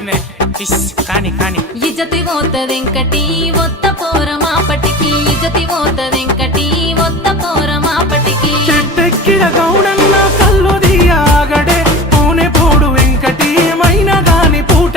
కాని కాని ఇజతి పోతదెంకటి ఒత్త పోర మాపటికి ఇజతి పోతదెంకటి ఒత్త పోర మాపటికి చెట్టెక్కిన గౌ